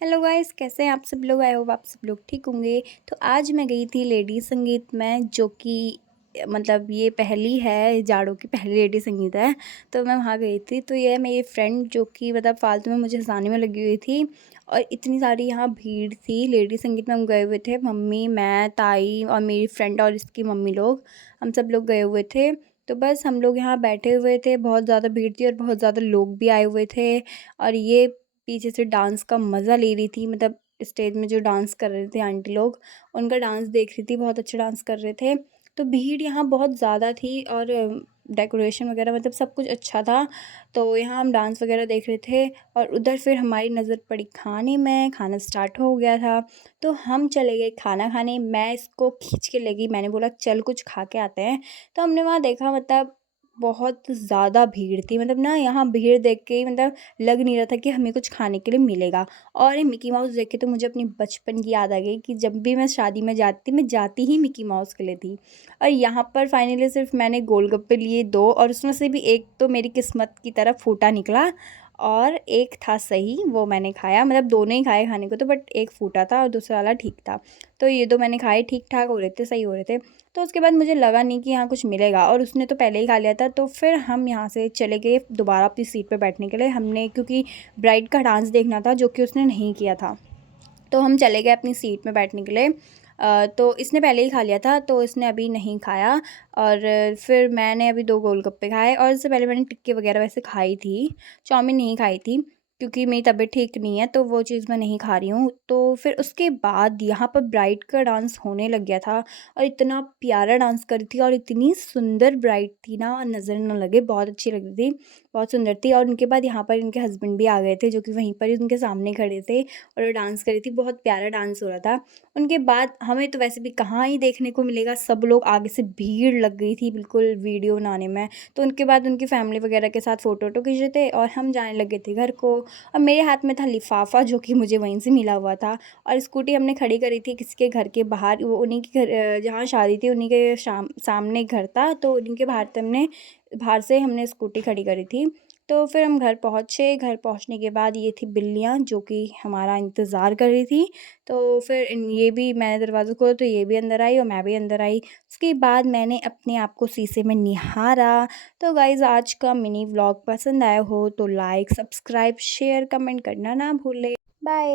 Hello guys, कैसे हैं आप सब लोग। आई होप आप सब लोग ठीक होंगे। तो आज मैं गई थी लेडी संगीत में, जो कि मतलब ये पहली है, जाड़ों की पहली लेडी संगीत है। तो मैं वहाँ गई थी। तो ये मेरी फ्रेंड जो कि मतलब फालतू में मुझे हंसाने में लगी हुई थी। और इतनी सारी यहाँ भीड़ थी। लेडी संगीत में हम गए हुए थे, मम्मी, मैं, ताई और मेरी फ्रेंड और इसकी मम्मी लोग, हम सब लोग गए हुए थे। तो बस हम लोग यहाँ बैठे हुए थे, बहुत ज़्यादा भीड़ थी और बहुत ज़्यादा लोग भी आए हुए थे। और ये पीछे से डांस का मज़ा ले रही थी, मतलब स्टेज में जो डांस कर रहे थे आंटी लोग, उनका डांस देख रही थी, बहुत अच्छा डांस कर रहे थे। तो भीड़ यहाँ बहुत ज़्यादा थी और डेकोरेशन वगैरह मतलब सब कुछ अच्छा था। तो यहाँ हम डांस वगैरह देख रहे थे और उधर फिर हमारी नज़र पड़ी खाने में, खाना स्टार्ट हो गया था। तो हम चले गए खाना खाने। मैं इसको खींच के ले गई, मैंने बोला चल कुछ खा के आते हैं। तो हमने वहाँ देखा, मतलब बहुत ज़्यादा भीड़ थी, मतलब ना यहाँ भीड़ देख के ही मतलब लग नहीं रहा था कि हमें कुछ खाने के लिए मिलेगा। और ये मिकी माउस देख के तो मुझे अपनी बचपन की याद आ गई कि जब भी मैं शादी में जाती, मैं जाती ही मिकी माउस के लिए थी। और यहाँ पर फाइनली सिर्फ मैंने गोलगप्पे लिए 2, और उसमें से भी एक तो मेरी किस्मत की तरफ फूटा निकला और एक था सही, वो मैंने खाया। मतलब दोनों ही खाए खाने को तो, बट एक फूटा था और दूसरा वाला ठीक था। तो ये 2 मैंने खाए, ठीक ठाक हो रहे थे, सही हो रहे थे। तो उसके बाद मुझे लगा नहीं कि यहाँ कुछ मिलेगा, और उसने तो पहले ही खा लिया था। तो फिर हम यहाँ से चले गए दोबारा अपनी सीट पे बैठने के लिए। हमने क्योंकि ब्राइड का डांस देखना था, जो कि उसने नहीं किया था। तो हम चले गए अपनी सीट में बैठने के लिए। तो इसने पहले ही खा लिया था, तो इसने अभी नहीं खाया। और फिर मैंने अभी 2 गोलगप्पे खाए, और इससे पहले मैंने टिक्की वगैरह वैसे खाई थी, चाउमीन नहीं खाई थी क्योंकि मेरी तबीयत ठीक नहीं है, तो वो चीज़ मैं नहीं खा रही हूँ। तो फिर उसके बाद यहाँ पर ब्राइड का डांस होने लग गया था, और इतना प्यारा डांस कर रही थी और इतनी सुंदर ब्राइड थी ना, नज़र ना लगे, बहुत अच्छी लग रही थी, बहुत सुंदर थी। और उनके बाद यहाँ पर इनके हस्बैंड भी आ गए थे, जो कि वहीं पर ही उनके सामने खड़े थे और वो डांस कर रही थी, बहुत प्यारा डांस हो रहा था। उनके बाद हमें तो वैसे भी कहाँ ही देखने को मिलेगा, सब लोग आगे से भीड़ लग गई थी बिल्कुल वीडियो बनाने में। तो उनके बाद उनकी फैमिली वगैरह के साथ फ़ोटो वोटो खींच रहे थे और हम जाने लगे थे घर को। और मेरे हाथ में था लिफ़ाफ़ा, जो कि मुझे वहीं से मिला हुआ था। और स्कूटी हमने खड़ी करी थी किसी के घर के बाहर, वो उन्हीं के घर, जहाँ शादी थी उन्हीं के सामने घर था, तो उन्हीं के बाहर से हमने स्कूटी खड़ी करी थी। तो फिर हम घर पहुँचे। घर पहुँचने के बाद ये थी बिल्लियाँ, जो कि हमारा इंतज़ार कर रही थी। तो फिर ये भी, मैंने दरवाज़ा खोला तो ये भी अंदर आई और मैं भी अंदर आई। उसके बाद मैंने अपने आप को शीशे में निहारा। तो गाइज़, आज का मिनी व्लॉग पसंद आया हो तो लाइक, सब्सक्राइब, शेयर, कमेंट करना ना भूलें। बाय।